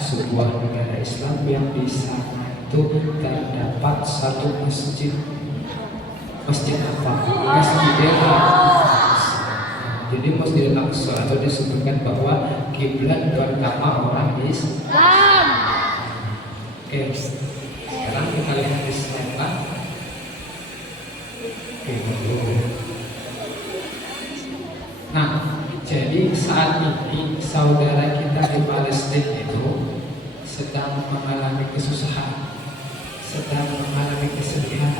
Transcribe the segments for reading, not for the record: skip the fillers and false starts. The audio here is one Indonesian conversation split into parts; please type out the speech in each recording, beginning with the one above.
sebuah negara Islam yang di sana itu terdapat satu masjid. Masjid apa? Masjidil Aqsa. Jadi Masjidil Aqsa atau disebutkan bahwa kiblat pertama orang Islam. Oke, sekarang kita lihat di slide Pak. Oke, nah, jadi saat ini saudara kita di Palestina itu sedang mengalami kesusahan, sedang mengalami kesedihan.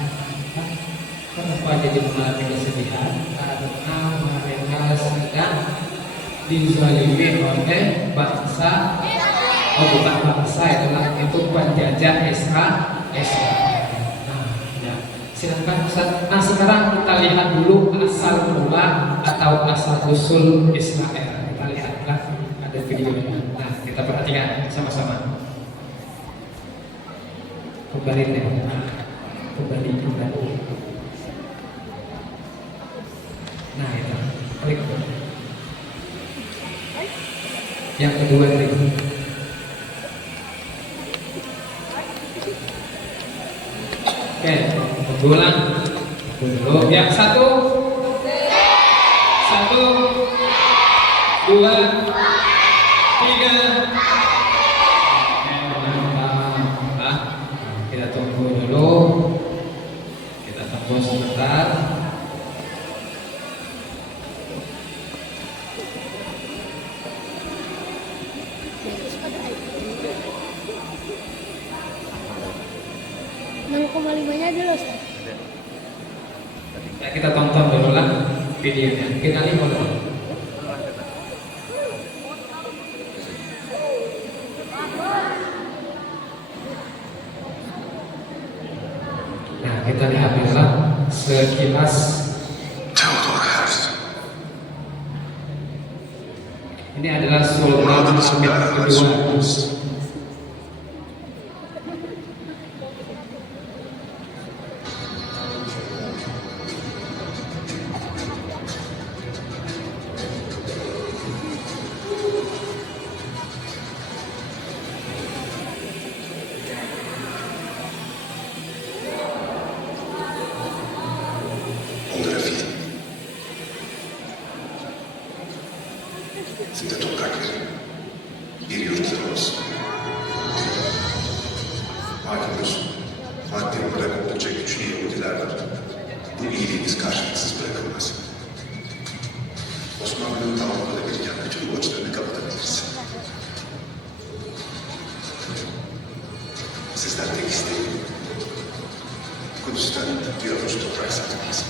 Kenapa jadi mengalami kesedihan? Karena mereka sedang dizalimi oleh bangsa, bukan bangsa, itu penjajah Israel. Nah, ya. Silakan Ustaz. Nah, sekarang kita lihat dulu asal mula atau asal usul Israel. Kita lihatlah ada videonya. Nah, kita perhatikan sama-sama. Kembali deh. Kembali. Nah, itu. Klik. Yang kedua klik. Oke, ulang dulu. Yang satu, dua, tiga. Nah, kita tunggu dulu. Kita tunggu sebentar. Dulu, Ustaz. Ya, kita tonton dulu lah videonya. Kita lihat dulu. Nah, kita lihat dulu lah sekilas. Ini adalah Sultan Hamid kedua. Sizde toprak verin. Bir yurtları olsun. Farkındasın. Maddeyi bırakıldıkça güçlü Yahudiler var. Bu iyiliğiniz karşılıksız bırakılmaz. Osmanlı'nın Avrupa'da biriken bütün borçlarını kapatabiliriz. Sizden tek isteğim Kudüs'ten bir avuç toprak satılması.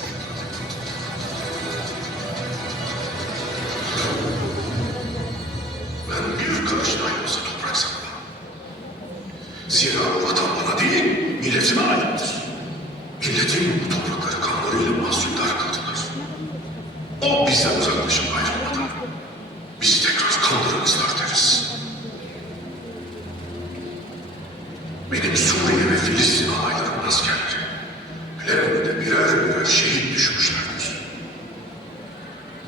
Ben bir karış dahi olsa toprak satmam. Zira bu vatan bana değil, milletime aittir. Milletim bu toprakları kanlarıyla mahsuldar kıldılar. O bizden uzaklaşıp ayrılmadan biz tekrar kanlarımızla deriz. Benim Suriye ve Filistin alaylarımın askerleri Leven'de birer şehit düşmüşlerdir.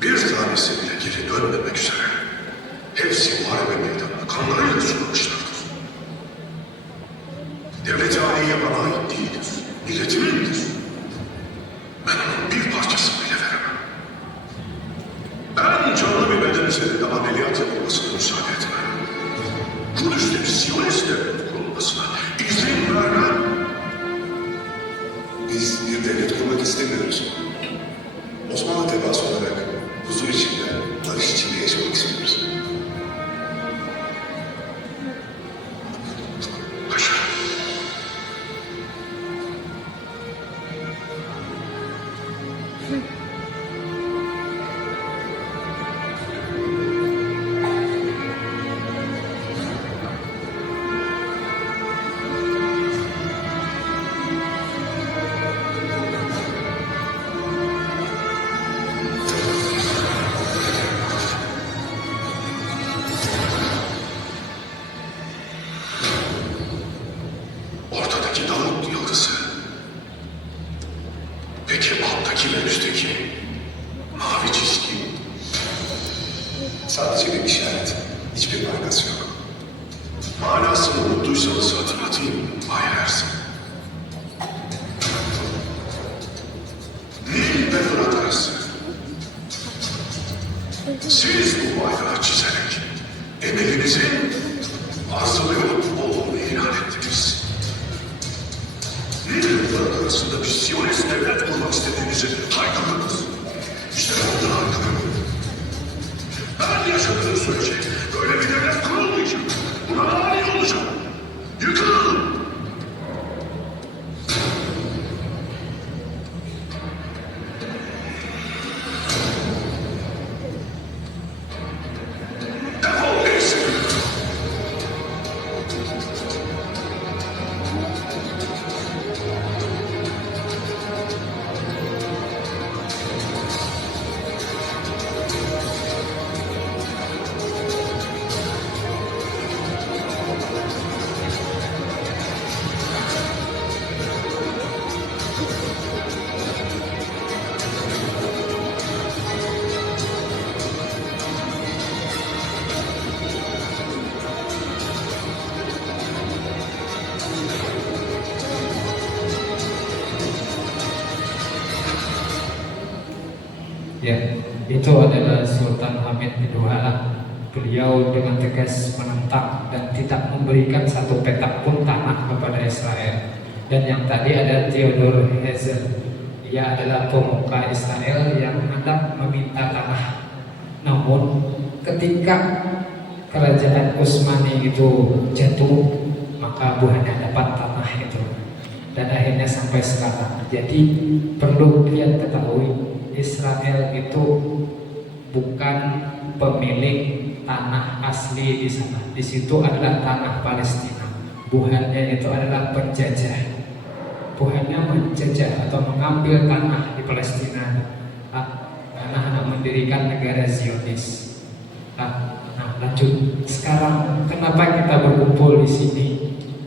Bir tanesi bile geri dönmemek üzere hepsi muharebe meydanına kanlarıyla sulamışlardır. Devlet-i Aliye bana ait değildir, milletimindir. Ben onun bir parçasını bile veremem. Ben canlı bir beden üzerinde ameliyat yapılmasına müsaade etmem. Kudüs'te bir Siyonist devlet kurulmasına izin vermem. Biz bir devlet kurmak istemiyoruz. Osmanlı tebaası olarak huzur içinde, barış içinde yaşamak istiyoruz. Paşa. Ortadaki Davut yıldızı. Peki alttaki ve üstteki mavi çizgi? Sadece bir işaret. Hiçbir manası yok. Maalesef Evinizi arsalıyor olduğunu ilan ettiniz. Milletler arasında bir Siyonist devlet kurmak istediğinizi haykırdınız. İşte ben de haykırıyorum. Ben yaşadığım sürece böyle bir devlet kurulmayacak. Buna mani olacak. Yıkılın! Defol gitsin! Ya, itu adalah Sultan Hamid II. Beliau dengan tegas menentang dan tidak memberikan satu petak pun tanah kepada Israel. Dan yang tadi ada Theodor Herzl. Ia adalah pemuka Israel yang hendak meminta tanah. Namun ketika kerajaan Utsmani itu jatuh, maka buahnya dapat tanah itu. Dan akhirnya sampai sekarang. Jadi perlu kalian ketahui, Israel itu bukan pemilik tanah asli di sana. Di situ adalah tanah Palestina. Buhannya itu adalah penjajah. Buhannya menjajah atau mengambil tanah di Palestina. Karena hendak mendirikan negara Zionis. Nah, lanjut. Sekarang kenapa kita berkumpul di sini?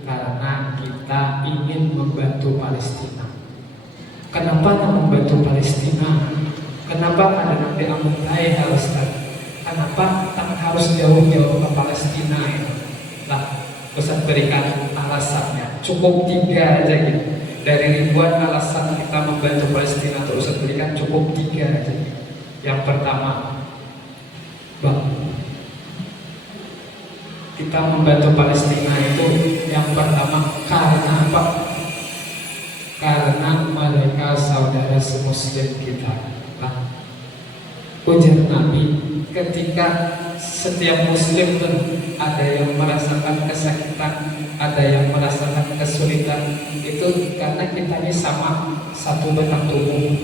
Karena kita ingin membantu Palestina. Kenapa tak membantu Palestina? Kenapa ada nanti Amuntai harus kenapa tak harus jauh-jauh ke Palestina ya? Lah, Ustaz berikan alasannya. Cukup 3 aja gitu. Dari ribuan alasan kita membantu Palestina, atau Ustaz berikan cukup 3 aja. Yang pertama, Bang, kita membantu Palestina itu yang pertama karena apa? Karena mereka saudara semuslim kita. Nah, ujar Nabi, ketika setiap muslim tuh ada yang merasakan kesakitan, ada yang merasakan kesulitan, itu karena kita ini sama satu batang tubuh.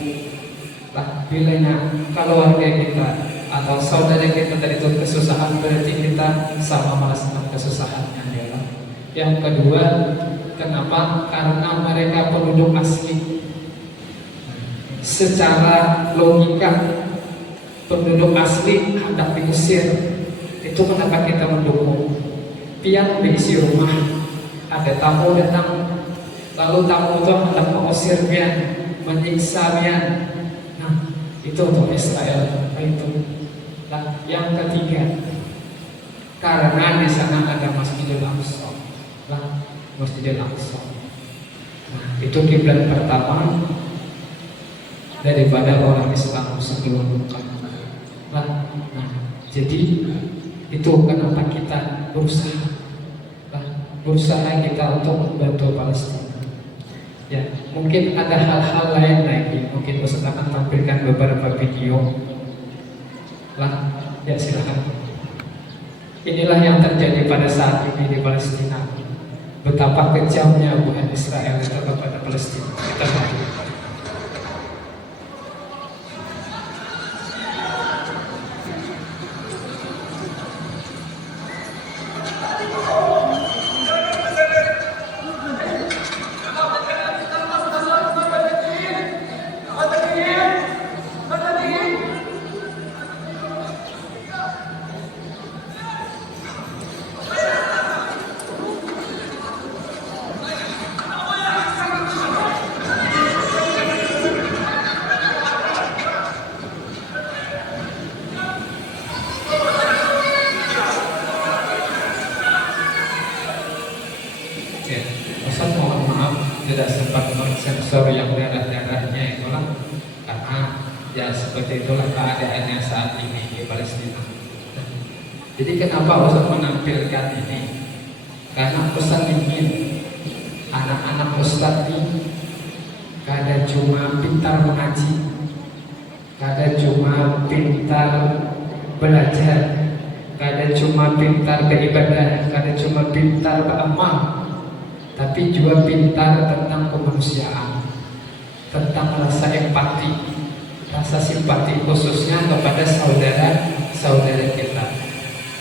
Nah, bilanya keluarga kita atau saudara kita tadi itu kesusahan, berarti kita sama merasakan kesusahannya ya. Yang kedua, kenapa? Karena mereka penduduk asli. Secara logika penduduk asli hendak diusir. Itu kenapa kita mendukung. Pian diisi rumah, ada tamu datang, lalu tamu itu hendak mengusir pian, menyiksa pian. Nah, itu untuk Israel. Itu. Nah, yang ketiga, karena di sana ada Masjidil Aqsa. Nah, Masjidil Aqsa. Nah, itu kiblat pertama daripada orang Islam sebelum Mekah. Nah, jadi itu kenapa kita berusaha kita untuk membantu Palestina. Ya, mungkin ada hal-hal lain lagi. Mungkin Ustaz akan tampilkan beberapa video. Lah, ya silakan. Inilah yang terjadi pada saat ini di Palestina. Betapa kejamnya bukan Israel itu kepada Palestina. Kita lihat. Tidak sempat mensensor yang darah-darahnya itulah, karena ya seperti itulah keadaannya saat ini di Palestina. Jadi kenapa Ustaz menampilkan ini? Karena Ustaz ingin anak-anak Ustaz ini kada cuma pintar mengaji, kada cuma pintar belajar, kada cuma pintar beribadah, kada cuma pintar beramal, tapi juga pintar tentang kemanusiaan, tentang rasa empati, rasa simpati khususnya kepada saudara-saudara kita.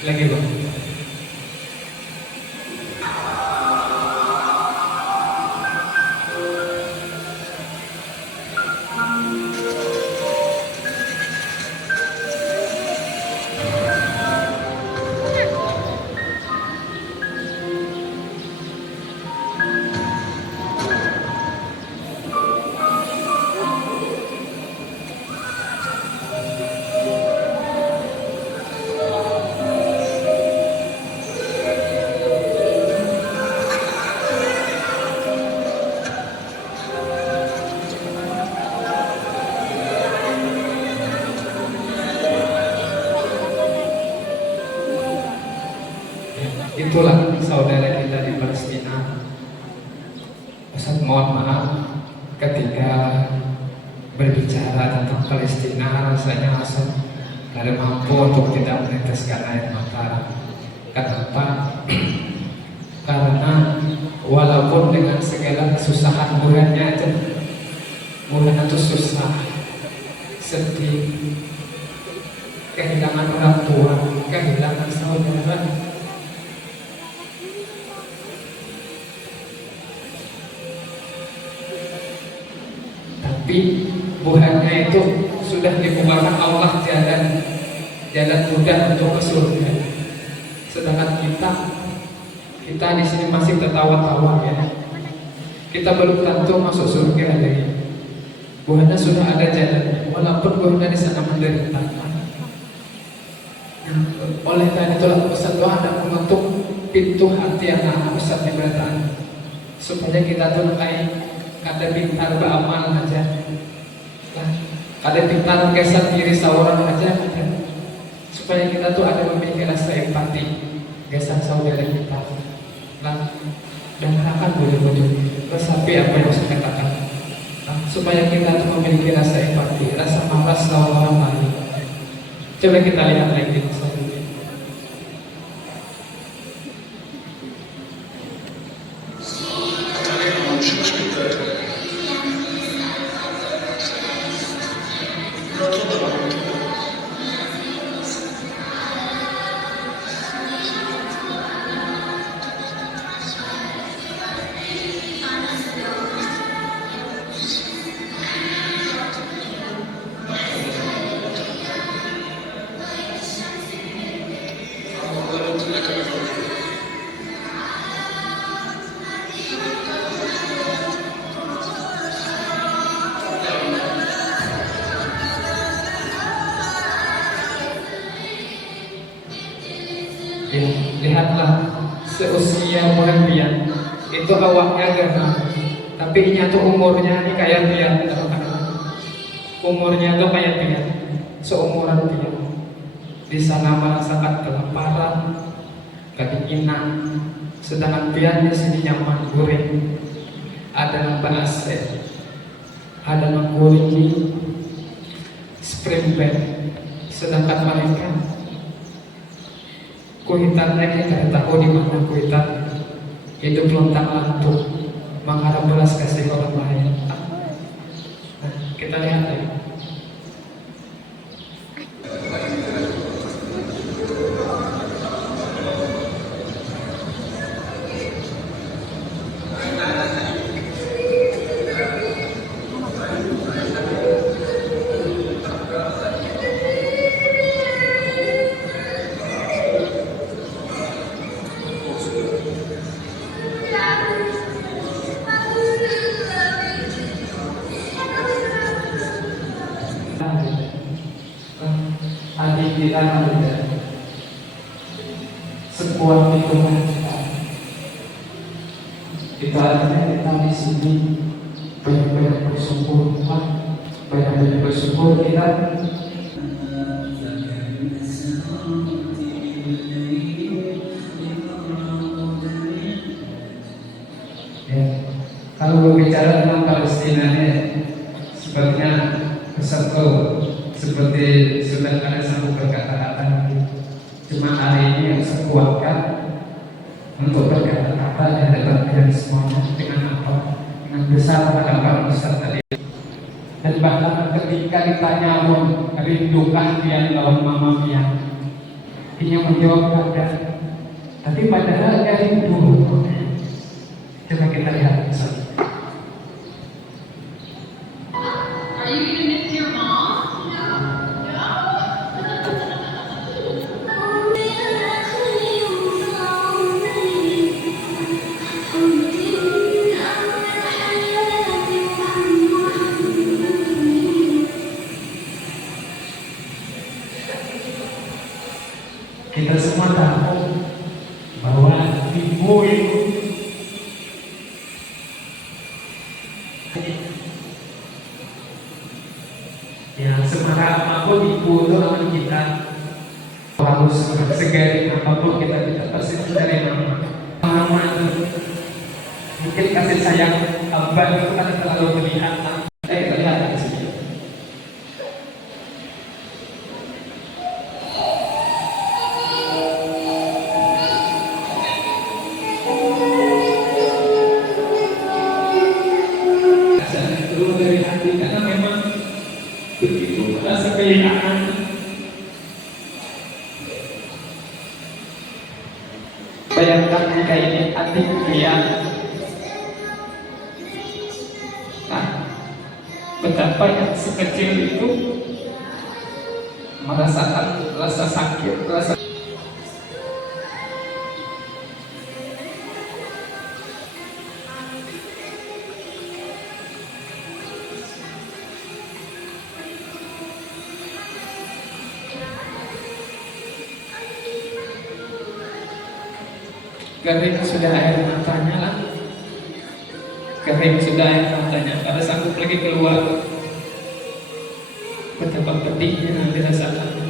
Lagi Bang. Itulah saudara kita di Palestina. Ustaz mohon maaf ketika berbicara tentang Palestina rasanya Ustaz tidak mampu untuk tidak meneteskan air mata. Kenapa? Karena walaupun dengan segala kesusahan bulannya itu susah, sedih, kehilangan orang tua, kehilangan saudara. Tapi buahnya itu sudah dibukakan Allah jalan mudah untuk ke surga. Sedangkan kita di sini masih tertawa-tawa ya. Kita belum tentu masuk surga lagi. Buahnya sudah ada jalan, walaupun buahnya di sana menderita. Oleh karena itulah Ustaz doa ada mengetuk pintu hati anak Ustaz di Bataan, supaya kita tuh kada pintar beramal aja, kada pintar gesek diri seorang aja, supaya kita tuh ada memiliki rasa empati gesek saudara kita, dan akan boleh resapi apa yang saya katakan, supaya kita tuh memiliki rasa empati, rasa malas sama orang lain. Coba kita lihat lagi selanjutnya. Ya, lihatlah seusia Muhammadiyah itu awaknya gana, tapi inya tuh umurnya ini kayak dia, umurnya tuh kayak dia, seumuran dia. Di sana merasakan kelaparan, kedinginan, sedangkan dia di sini nyaman goreng, ada nambah AC, ada nambah ini spring bed, sedangkan mereka kuitan mereka tidak tahu di mana kuitan, hidup lontang lantung, mengharap belas kasih orang lain. Nah, kita lihat lagi. Adik kita ada sebuah hitungan kita artinya kita di sini banyak-banyak bersyukur, banyak-banyak bersyukur kita Ya, kalau berbicara tentang Palestina ini, sepertinya peserta seperti sudah ada satu berkata-kata, cuma hari ini yang saya kuatkan untuk berkata-kata di hadapan kalian semuanya dengan apa? Dengan besar harapan besar tadi. Dan bahkan ketika ditanya pun rindukan dia lawan mama Mia, dia menjawab ada. Tapi padahal dia rindu. Coba kita lihat bersama. Are you gonna miss your mom? Kita semua tahu bahwa ibu itu ya semarah apapun ibu itu anak kita, harus segeri apapun kita pasti dari mama itu. Mungkin kasih sayang abah itu kan terlalu terlihat terlihat di sini. Dari hati karena memang begitu rasa keyakinan. Bayangkan jika ini hati kalian, nah, betapa yang sekecil itu merasakan rasa sakit, rasa kering sudah air matanya lah, kering sudah air matanya pada sanggup lagi keluar. Betapa pedihnya yang dirasakan.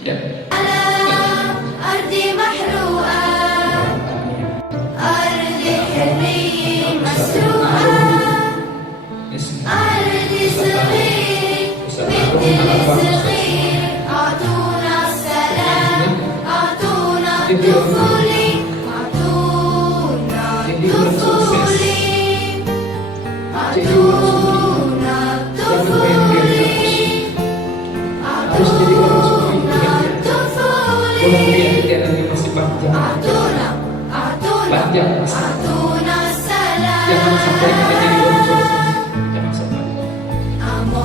Ya. أرض محروقة أرض حرية مسروقة أرض صغير مثل صغير أعطونا السلام أعطونا الطفولة أعطونا الطفولة أعطونا Kemudian dia lagi masih panjang. Panjang masih. Jangan sampai kita jadi boncos. Jangan sampai.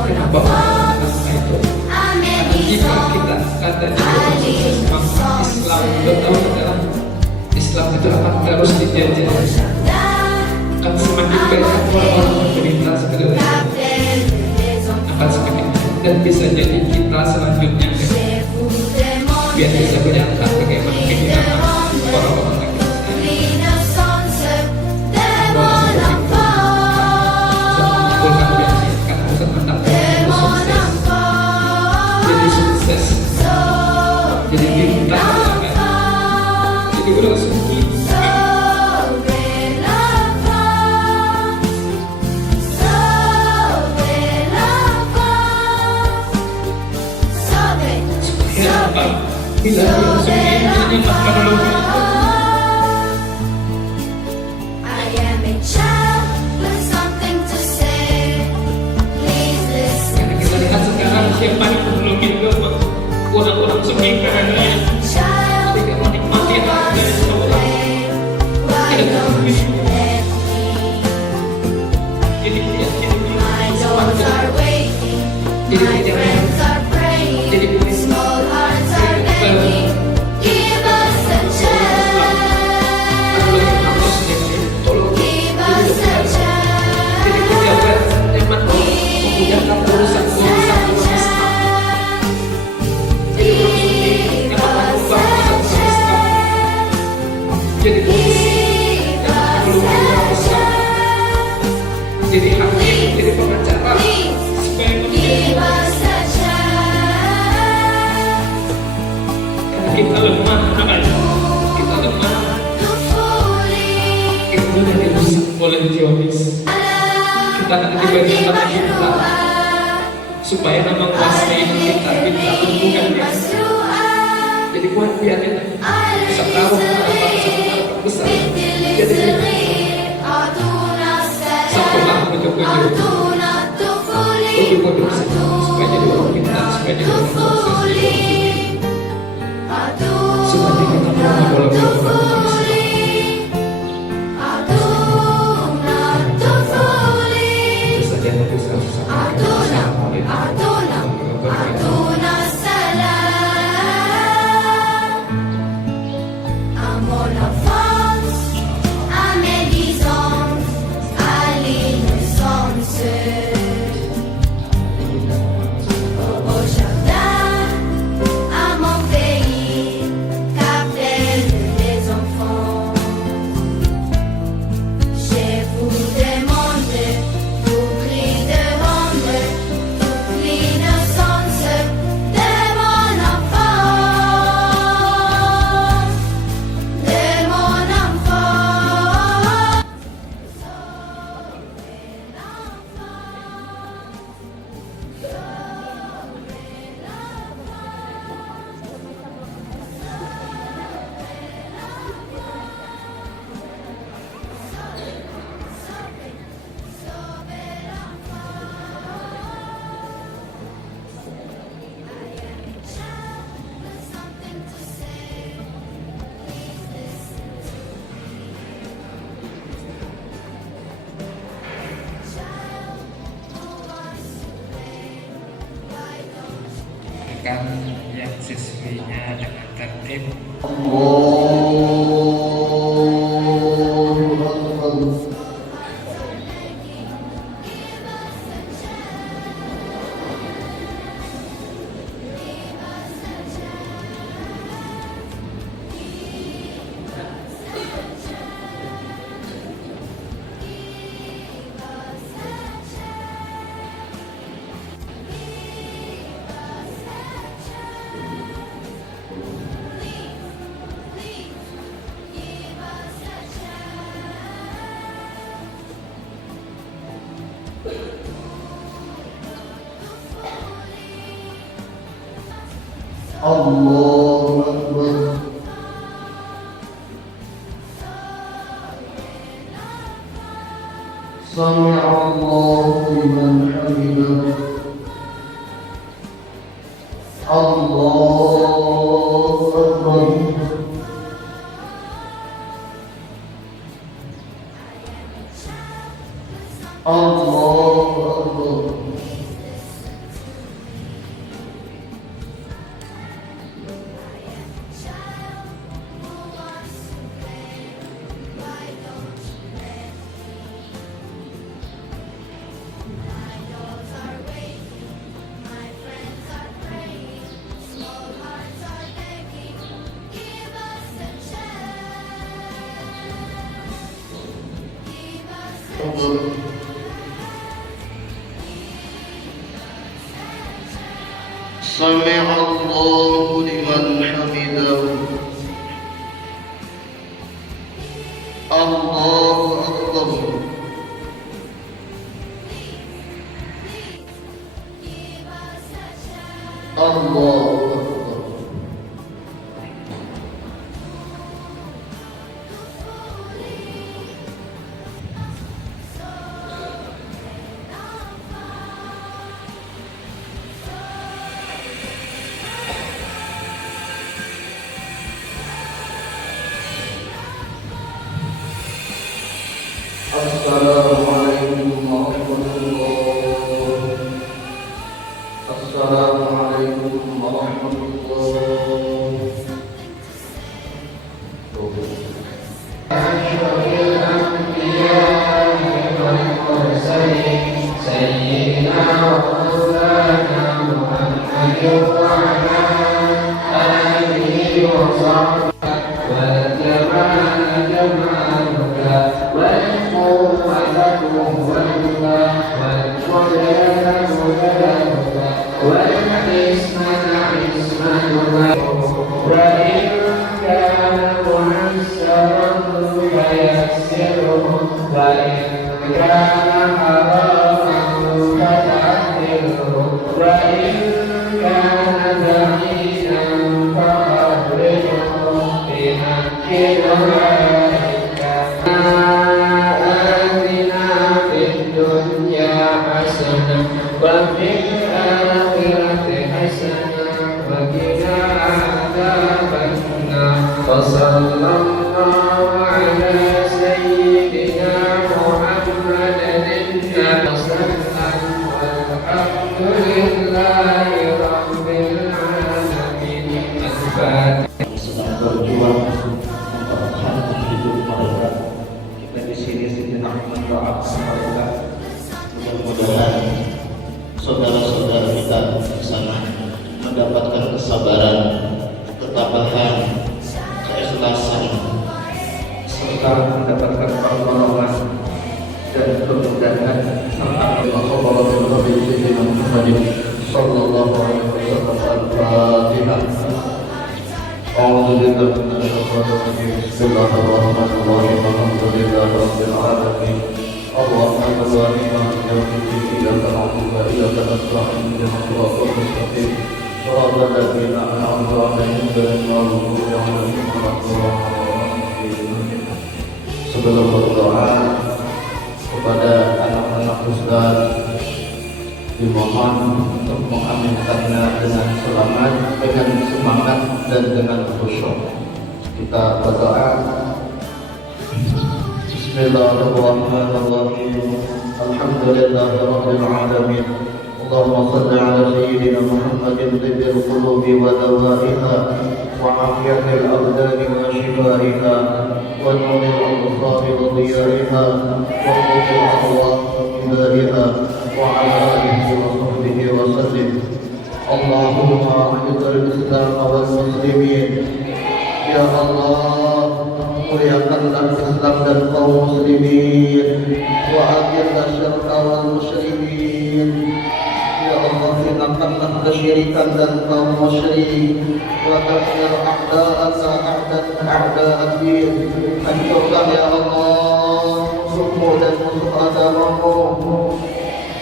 Kenapa? Karena itu. Jika kita kata Islam betul adalah Islam itu akan terus dijajah. Akan semakin banyak orang menderita seperti itu. Akan semakin dan bisa jadi kita selanjutnya. Biar bisa menyangka bagaimana kehilangan orang-orang lagi. Mengumpulkan bensin karena bisa mendapatkan jadi sukses, jadi bintang, jadi udah suci. Bila dia suci jadi makan dulu. Kita lihat sekarang siapa yang belum itu orang-orang suci karena tidak menikmati hati seorang tidak tahu. Jadi dia jadi hakim, jadi pengacara, supaya give us a chance karena kita lemah, kita lemah, to fully kita sudah dirusak oleh Zionis. Kita akan diberikan nama kita supaya nama kuasa hidup kita berhubungan dengan jadi buat biar kita bisa taruh harapan besar. Jadi sampailah betul-betul supaya jadi orang kita, supaya jadi orang sukses. Semuanya kita berdoa dalam nama Yesus. Saja nanti yang siswinya dengan tertib. Allahu Akbar. Sami'a Allahu liman hamidah. Allahu Akbar. Allahu Akbar. سمع الله لمن حمده. الله أكبر. الله أكبر. Assalamualaikum warahmatullahi. Assalamualaikum warahmatullahi. Asyrafil anbiya wal mursalin sayyidina wa maulana Muhammadin wa ala alihi wa sahbihi wa jama'ana jama'anuka wa والقوة والهدى والهدى والحسنة حسنة وإن كان معسرا فيسره وإن كان حراما فتعدله وإن كان بعيدا فأخرجه بمكنها آتنا في الدنيا حسنة وفي الآخرة حسنة وقنا عذاب النار وصلى الله على سيدنا محمد النبي وسلم والحمد لله رب العالمين. الفاتحة. Sedang berjuang mempertahankan hidup mereka. Kita di sini sejenak mendoakan mereka. Mudah-mudahan saudara-saudara kita di sana mendapatkan kesabaran, ketabahan, keikhlasan, serta mendapatkan pertolongan dan kemudahan serta Allah Muhammad sallallahu alaihi wasallam. Al-Fatihah. أعوذ بالله من الشيطان الرجيم بسم الله الرحمن الرحيم الحمد لله رب العالمين الرحمن الرحيم مالك يوم الدين إياك نعبد وإياك نستعين اهدنا الصراط المستقيم صراط الذين أنعمت عليهم غير المغضوب عليهم ولا الضالين. Sebelum berdoa kepada anak-anak ustaz dimohon untuk mengaminkannya dengan selamat, dengan semangat dan dengan khusyuk. Kita berdoa. Bismillahirrahmanirrahim. Alhamdulillahirabbil alamin. Allahumma shalli ala sayyidina Muhammadin tibbil qulubi wa dawaiha wa afiyatil abdani wa shifaiha wa nuril absari wa diyaiha wa qurratil arwah wa ibadiha وعلى آله وصحبه وسلم. اللهم أعز الإسلام والمسلمين. Ya Allah, muliakanlah Islam dan kaum muslimin. Wa akhirlah syirka wal musyrikin. Ya Allah, hinakanlah kesyirikan dan kaum musyrik. Wa kafir a'da'aka a'da'ad-din. Hancurkan ya Allah musuhmu dan musuh agamamu,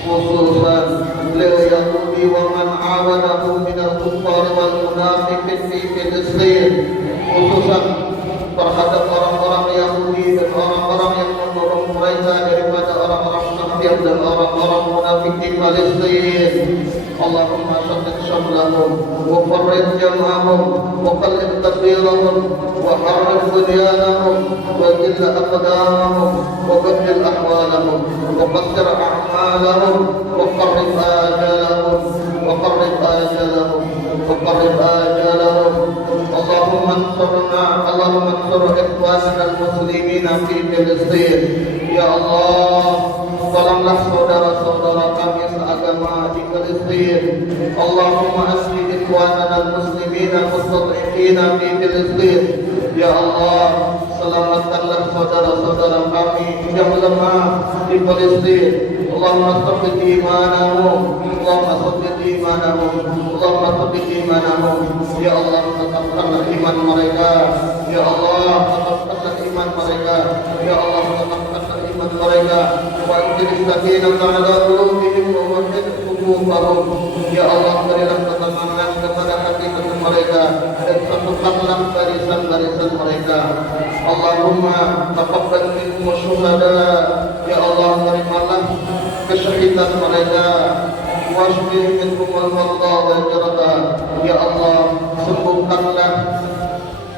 khususan beliau Yahudi wa man awanahu minal kuffar wal munafiqin fi Filistin, khususan terhadap orang-orang Yahudi dan orang-orang yang mendorong mereka daripada orang-orang kafir dan orang-orang munafik di Palestin. Allahumma shaddid shamlahum wa farrij jam'ahum wa qallib tadbirahum wa harrif bunyanahum wa zilla aqdamahum wa baddil ahwalahum wa qassir a'malahum wa qarrib ajalahum wa qarrib ajalahum wa qarrib ajalahum. Allahumma ansur ikhwanana al-muslimina fi Filistin. Ya Allah, tolonglah saudara-saudara kami seagama di Filistin. Allahumma asli ikhwanana al-muslimina mustad'ifina fi Filistin. Ya Allah, selamatkanlah saudara-saudara kami yang lemah di Filistin. Allahumma tsabbit imanahum, Allahumma tsabbit imanahum, Allahumma tsabbit imanahum. Ya Allah, tetapkanlah iman mereka. Ya Allah, tetapkanlah iman mereka. Ya Allah, tetapkanlah iman mereka. Wa anzil sakinata ala qulubihim wa wahdid qulubahum. Ya Allah, berilah ketenangan kepada hati-hati mereka dan satukanlah barisan-barisan mereka. Allahumma taqabbal minhum syuhada. Ya Allah, terimalah kesyahidan mereka. Washfi minhum al-marda wal jarada. Ya Allah, sembuhkanlah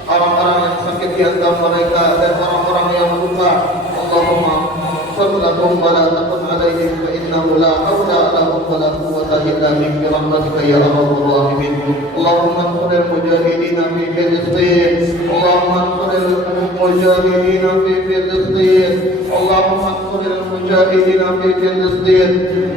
orang-orang yang sakit di antara mereka dan orang-orang yang luka. Allahumma sallallahu wa la taqum alaihim fa innahu la hawla lahum wa la quwwata illa bik bi rahmatika ya arhamar rahimin. Allahumma ansuril mujahidin fi Filistin. Allahumma ansuril mujahidin fi Filistin. Allahumma ansuril mujahidin fi Filistin.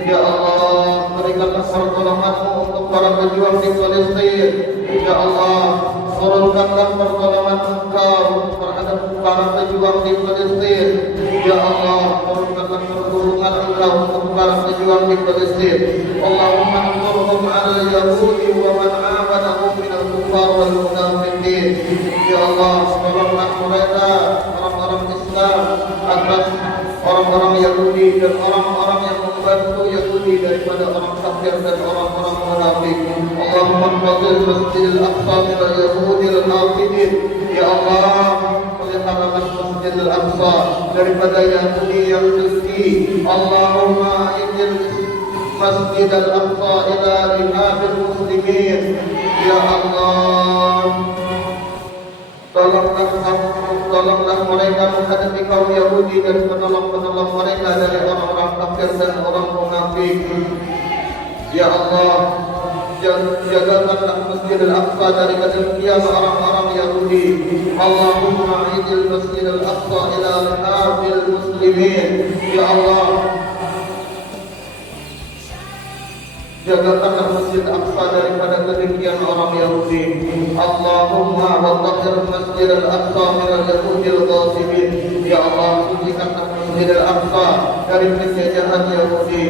Ya Allah, berikanlah pertolongan-Mu untuk para pejuang di Palestin. Ya Allah, turunkanlah pertolongan Engkau terhadap para pejuang di Palestin. Ya Allah, turunkan pertolongan Engkau untuk para pejuang di Palestin. Allahumma ansurhum 'ala al-yahudi wa man 'amanahum min al-kuffar wal munafiqin. Ya Allah, tolonglah mereka, orang-orang Islam, atas orang-orang Yahudi dan orang-orang yang membantu Yahudi daripada orang kafir dan orang-orang munafik. Allahumma fadil Masjidil Aqsa min al-Yahudi al-Hafidin. Ya Allah, peliharalah Masjidil Aqsa daripada Yahudi yang suci. Allahumma injil Masjidil Aqsa ila rihabil muslimin. Ya Allah, tolonglah mereka menghadapi kaum Yahudi dan penolong-penolong mereka dari orang-orang kafir dan orang munafik. Ya Allah, jagakanlah Masjidil Aqsa dari kedengkian orang-orang Yahudi. Allahumma ijil Masjidil Aqsa ila rihabil muslimin. Ya Allah, jagakanlah Masjid Aqsa daripada kedengkian orang Yahudi. Allahumma wa tahhir Masjid Al-Aqsa min al-Yahudi al-ghasibin. Ya Allah, sucikanlah Masjid Al-Aqsa dari penjajahan Yahudi.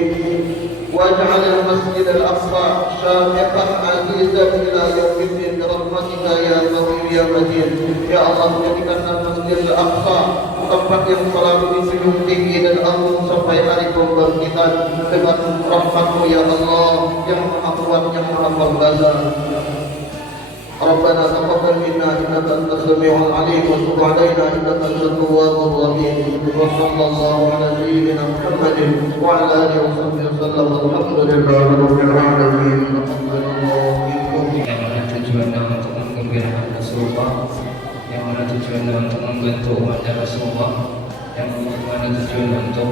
Waj'al al-Masjid Al-Aqsa syafiqan azizan ila yaumiddin bi rahmatika ya qawi ya majid. Ya Allah, jadikanlah Masjid Al-Aqsa tempat yang selalu dijunjung tinggi dan agung sampai hari pembangkitan dengan rahmat-Mu ya Allah yang maha kuat yang maha perkasa. Rabbana taqabbal minna innaka antas samiul alim wa tub 'alaina innaka antat tawwabur rahim. Wa sallallahu ala sayyidina Muhammadin wa ala alihi wa sahbihi wasallam. Alhamdulillahi rabbil alamin. Yang mana tujuannya untuk menggembirakan Rasulullah, yang mana tujuannya untuk membantu umat Rasulullah, yang mana tujuannya untuk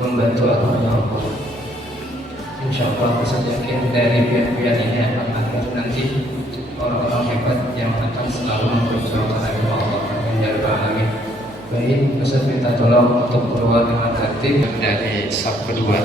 membantu agama Allah. Insya Allah saya yakin dari pihak-pihak ini akan ada nanti orang-orang hebat yang akan selalu memperjuangkan agama Allah dan alamin. Baik, saya minta tolong untuk keluar dengan hati dari saf kedua.